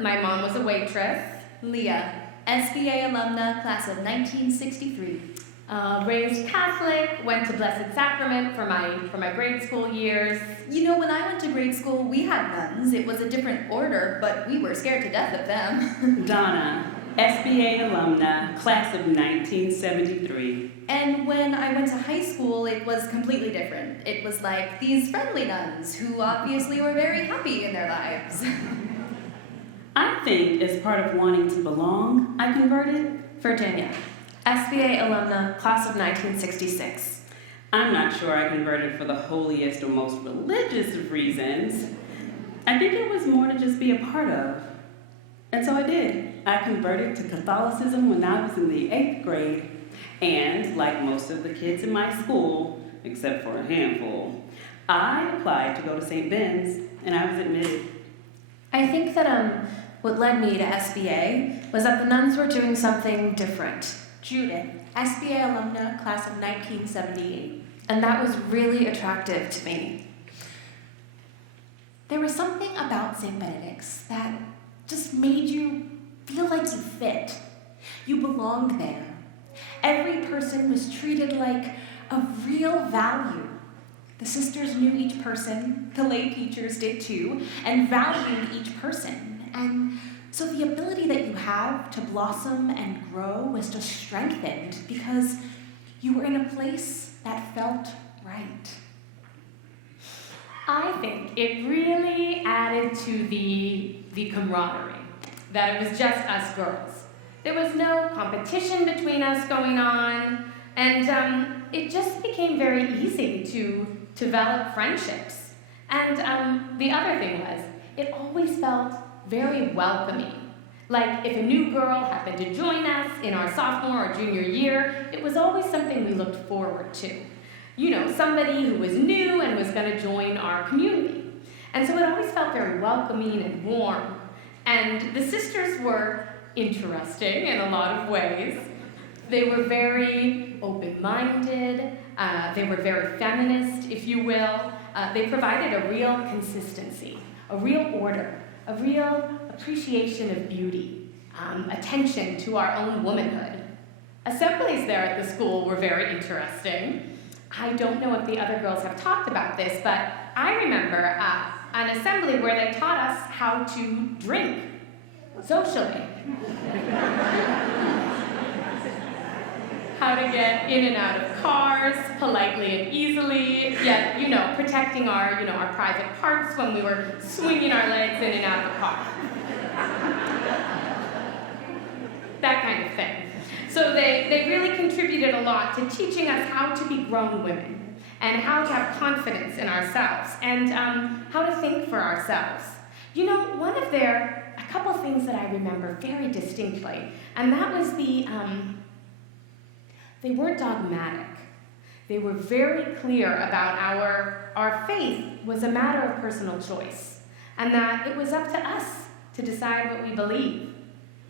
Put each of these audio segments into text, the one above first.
My mom was a waitress. Leah, SBA alumna, class of 1963. Raised Catholic, went to Blessed Sacrament for my grade school years. You know, when I went to grade school, we had nuns. It was a different order, but we were scared to death of them. Donna, SBA alumna, class of 1973. And when I went to high school, it was completely different. It was like these friendly nuns who obviously were very happy in their lives. I think as part of wanting to belong, I converted. Virginia, SBA alumna, class of 1966. I'm not sure I converted for the holiest or most religious of reasons. I think it was more to just be a part of. And so I did. I converted to Catholicism when I was in the 8th grade. And like most of the kids in my school, except for a handful, I applied to go to St. Ben's, and I was admitted. I think that what led me to SBA was that the nuns were doing something different. Judith, SBA alumna, class of 1978. And that was really attractive to me. There was something about St. Benedict's that just made you feel like you fit. You belonged there. Every person was treated like of real value. The sisters knew each person, the lay teachers did too, and valued each person. And so the ability that you have to blossom and grow was just strengthened because you were in a place that felt right. I think it really added to the camaraderie, that it was just us girls. There was no competition between us going on, and it just became very easy to develop friendships. And the other thing was, it always felt very welcoming. Like if a new girl happened to join us in our sophomore or junior year, it was always something we looked forward to. You know, somebody who was new and was going to join our community. And so it always felt very welcoming and warm. And the sisters were interesting in a lot of ways. They were very open-minded. They were very feminist, if you will. They provided a real consistency, a real order, a real appreciation of beauty, attention to our own womanhood. Assemblies there at the school were very interesting. I don't know if the other girls have talked about this, but I remember an assembly where they taught us how to drink socially. How to get in and out of cars politely and easily, yet, you know, protecting our, our private parts when we were swinging our legs in and out of the car. That kind of thing. So they really contributed a lot to teaching us how to be grown women and how to have confidence in ourselves and how to think for ourselves. You know, a couple things that I remember very distinctly, and that was they weren't dogmatic. They were very clear about our faith was a matter of personal choice, and that it was up to us to decide what we believe.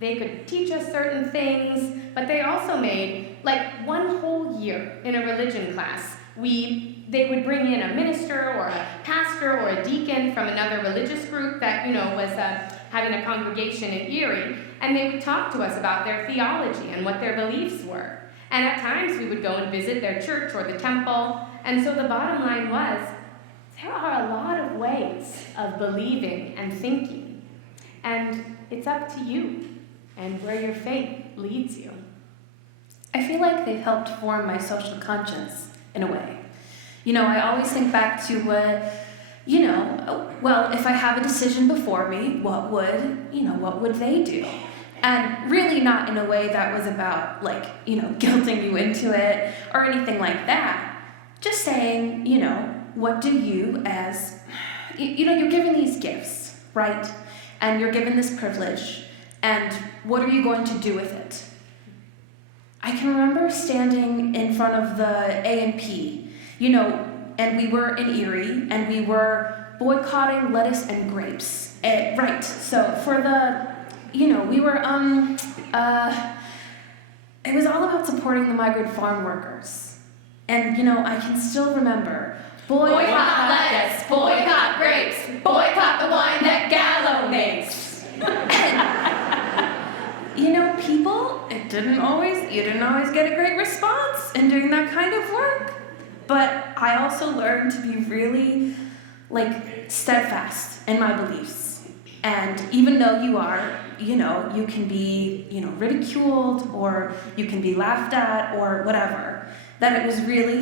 They could teach us certain things, but they also made, like one whole year in a religion class, they would bring in a minister or a pastor or a deacon from another religious group that, was having a congregation in Erie, and they would talk to us about their theology and what their beliefs were. And at times we would go and visit their church or the temple, and so the bottom line was, there are a lot of ways of believing and thinking, and it's up to you and where your faith leads you. I feel like they've helped form my social conscience in a way. I always think back to well, if I have a decision before me, what would they do? And really not in a way that was about, guilting you into it or anything like that. Just saying, what do you as, you're given these gifts, right? And you're given this privilege, and what are you going to do with it? I can remember standing in front of the A&P, and we were in Erie, and we were boycotting lettuce and grapes. Right, so for the, we were, it was all about supporting the migrant farm workers. And, I can still remember, Boycott lettuce, boycott grapes, boycott the wine that Gallo makes. you didn't always get a great response in doing that kind of work. But I also learned to be really, steadfast in my beliefs. And even though you can be, ridiculed, or you can be laughed at, or whatever, that it was really,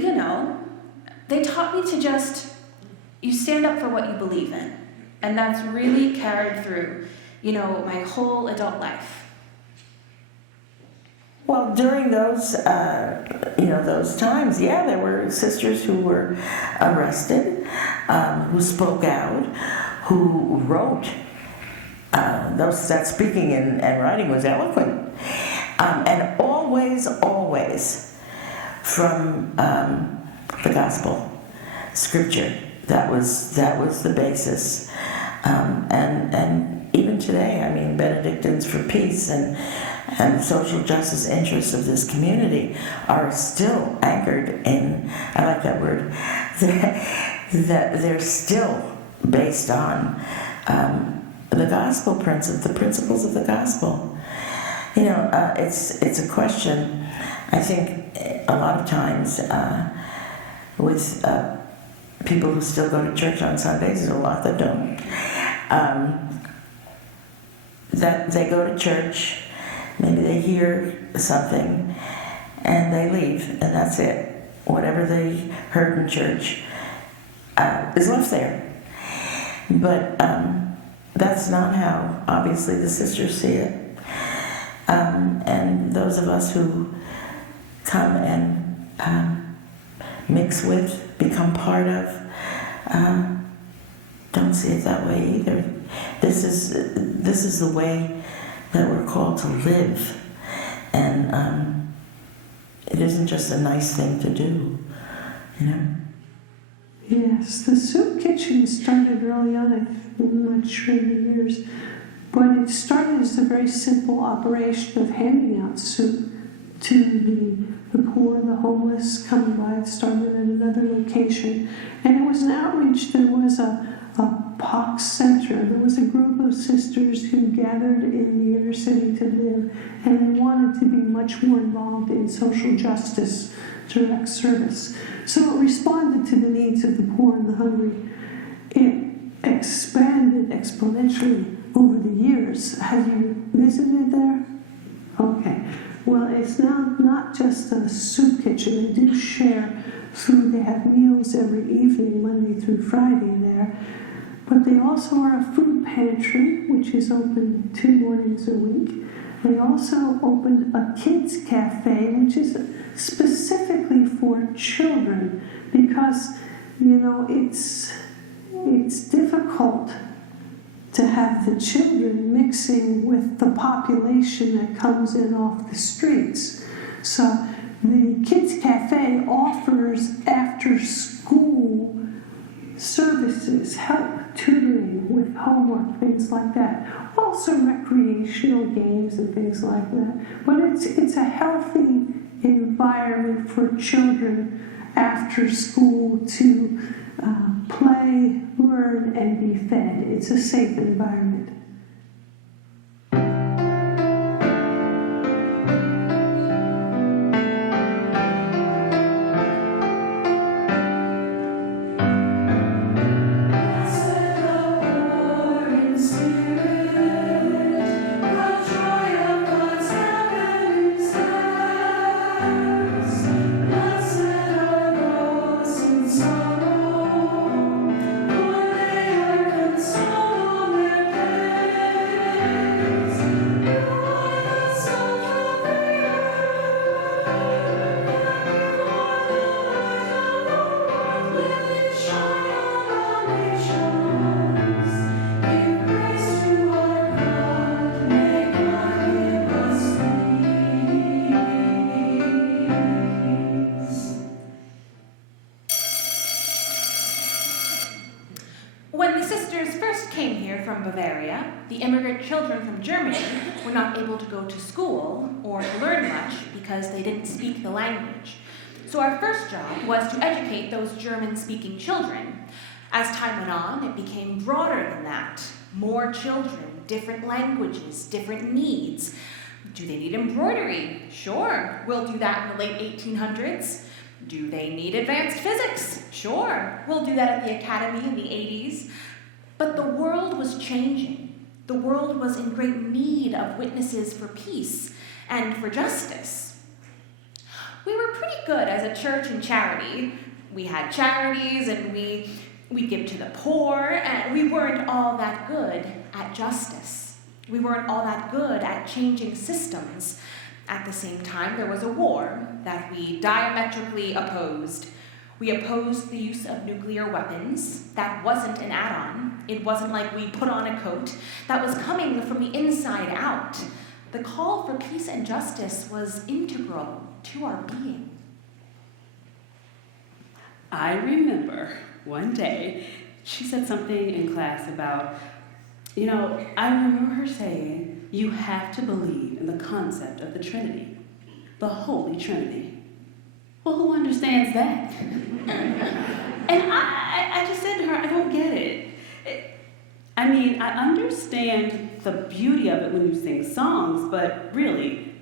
they taught me to just, you stand up for what you believe in. And that's really carried through, my whole adult life. Well, during those, those times, there were sisters who were arrested, who spoke out, who wrote. That speaking and writing was eloquent, and always from the gospel, scripture. That was the basis, and even today, Benedictines for peace and social justice interests of this community are still anchored in. I like that word. That they're still based on the gospel the principles of the gospel. It's a question. I think a lot of times with people who still go to church on Sundays, there's a lot that don't. That they go to church, maybe they hear something, and they leave, and that's it. Whatever they heard in church is left there. But that's not how, obviously, the sisters see it. And those of us who come and mix with, become part of, don't see it that way either. This is the way that we're called to live, and it isn't just a nice thing to do, Yes, the soup kitchen started early on. I'm not sure the years, but it started as a very simple operation of handing out soup to the poor, the homeless coming by. It started at another location, and it was an outreach. There was a pox center. There was a group of sisters who gathered in the inner city to live, and they wanted to be much more involved in social justice, direct service. So it responded to the needs of the poor and the hungry. It expanded exponentially over the years. Have you visited there? Okay. Well, it's now not just a soup kitchen. They do share food. They have meals every evening, Monday through Friday there. But they also are a food pantry, which is open 2 mornings a week. They also opened a kids cafe, which is specifically for children, because it's difficult to have the children mixing with the population that comes in off the streets. So the kids cafe offers after school services, help, tutoring with homework, things like that. Also recreational games and things like that. But it's a healthy environment for children after school to play, learn, and be fed. It's a safe environment. When the sisters first came here from Bavaria, the immigrant children from Germany were not able to go to school or to learn much because they didn't speak the language. So our first job was to educate those German-speaking children. As time went on, it became broader than that. More children, different languages, different needs. Do they need embroidery? Sure, we'll do that in the late 1800s. Do they need advanced physics? Sure, we'll do that at the academy in the 80s. But the world was changing. The world was in great need of witnesses for peace and for justice. We were pretty good as a church and charity. We had charities and we give to the poor, and we weren't all that good at justice. We weren't all that good at changing systems. At the same time, there was a war that we diametrically opposed. We opposed the use of nuclear weapons. That wasn't an add-on. It wasn't like we put on a coat. That was coming from the inside out. The call for peace and justice was integral to our being. I remember one day she said something in class about, I remember her saying, you have to believe in the concept of the Trinity, the Holy Trinity. Well, who understands that? And I just said to her, I don't get it. I understand the beauty of it when you sing songs, but really,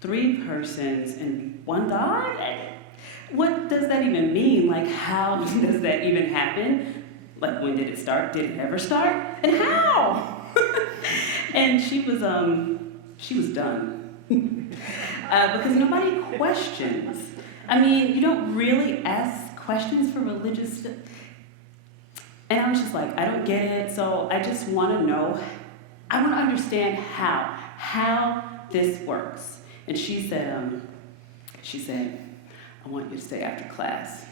3 persons and one God? What does that even mean? Like, how does that even happen? Like, when did it start? Did it ever start? And how? And she was done. Because nobody questions. You don't really ask questions for religious. And I was just like, I don't get it. So I just want to know. I want to understand how this works. And she said, I want you to stay after class.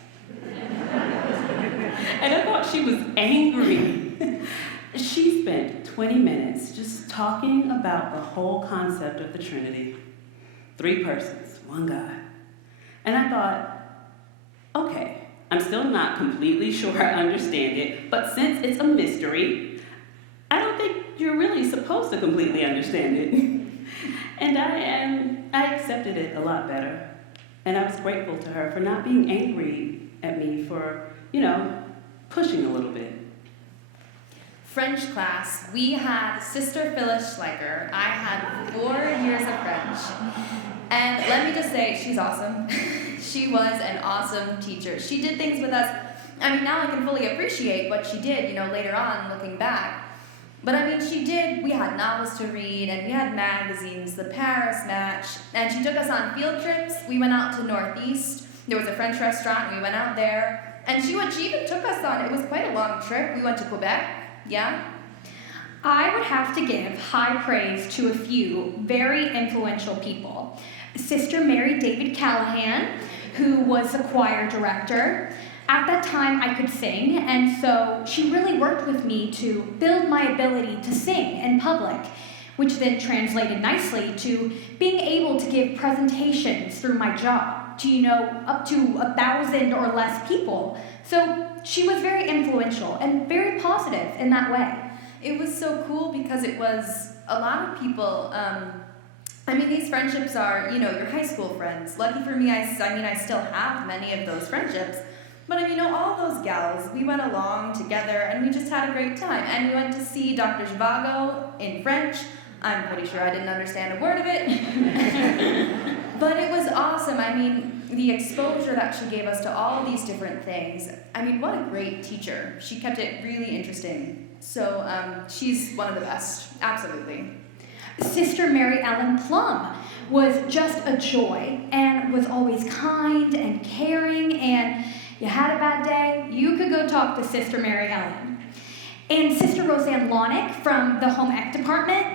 And I thought she was angry. She spent 20 minutes just talking about the whole concept of the Trinity. 3 persons, one God. And I thought, okay, I'm still not completely sure I understand it, but since it's a mystery, I don't think you're really supposed to completely understand it. And I accepted it a lot better. And I was grateful to her for not being angry at me for, pushing a little bit. French class, we had Sister Phyllis Schleicher. I had 4 years of French. And let me just say, she's awesome. She was an awesome teacher. She did things with us. Now I can fully appreciate what she did, later on, looking back. But we had novels to read, and we had magazines, the Paris Match, and she took us on field trips. We went out to Northeast. There was a French restaurant, and we went out there. And she even took us on, it was quite a long trip. We went to Quebec, yeah? I would have to give high praise to a few very influential people. Sister Mary David Callahan, who was a choir director. At that time, I could sing, and so she really worked with me to build my ability to sing in public, which then translated nicely to being able to give presentations through my job to, up to 1,000 or less people. So she was very influential and very positive in that way. It was so cool because it was a lot of people, these friendships are, your high school friends. Lucky for me, I still have many of those friendships. But all those gals, we went along together and we just had a great time. And we went to see Dr. Zhivago in French. I'm pretty sure I didn't understand a word of it. But it was awesome. The exposure that she gave us to all these different things. What a great teacher. She kept it really interesting. So she's one of the best, absolutely. Sister Mary Ellen Plum was just a joy and was always kind and caring, and you had a bad day, you could go talk to Sister Mary Ellen. And Sister Roseanne Lonick from the Home Ec Department,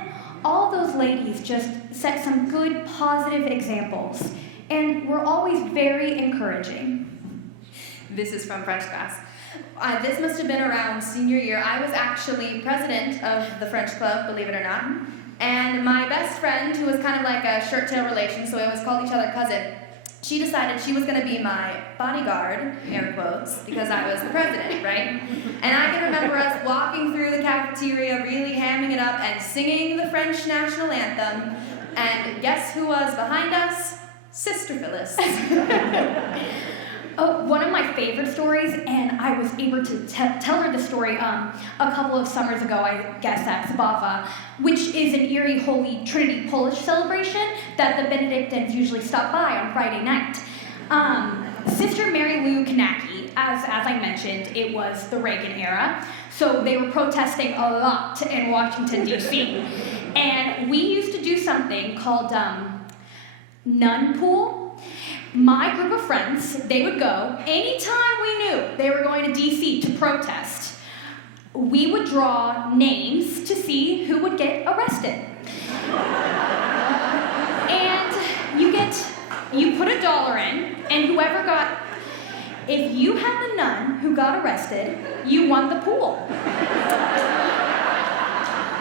all those ladies just set some good, positive examples, and were always very encouraging. This is from French class. This must have been around senior year. I was actually president of the French club, believe it or not. And my best friend, who was kind of like a shirt-tail relation, so we always called each other cousin, she decided she was going to be my bodyguard, air quotes, because I was the president, right? And I can remember us walking through the cafeteria, really hamming it up and singing the French national anthem. And guess who was behind us? Sister Phyllis. Oh, one of my favorite stories, and I was able to tell her the story a couple of summers ago, I guess, at Zabava, which is an Erie Holy Trinity Polish celebration that the Benedictines usually stop by on Friday night. Sister Mary Lou Kanaki, as I mentioned, it was the Reagan era, so they were protesting a lot in Washington, D.C. And we used to do something called nun pool. My group of friends, they would go anytime we knew they were going to D.C. to protest. We would draw names to see who would get arrested. And you put $1 in, and whoever got, if you had the nun who got arrested, you won the pool.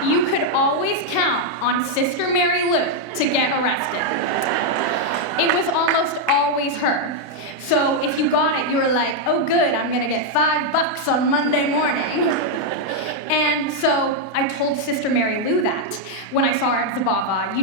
You could always count on Sister Mary Lou to get arrested. It was almost always her. So if you got it, you were like, oh good, I'm gonna get $5 on Monday morning. And so I told Sister Mary Lou that when I saw her at Zabava,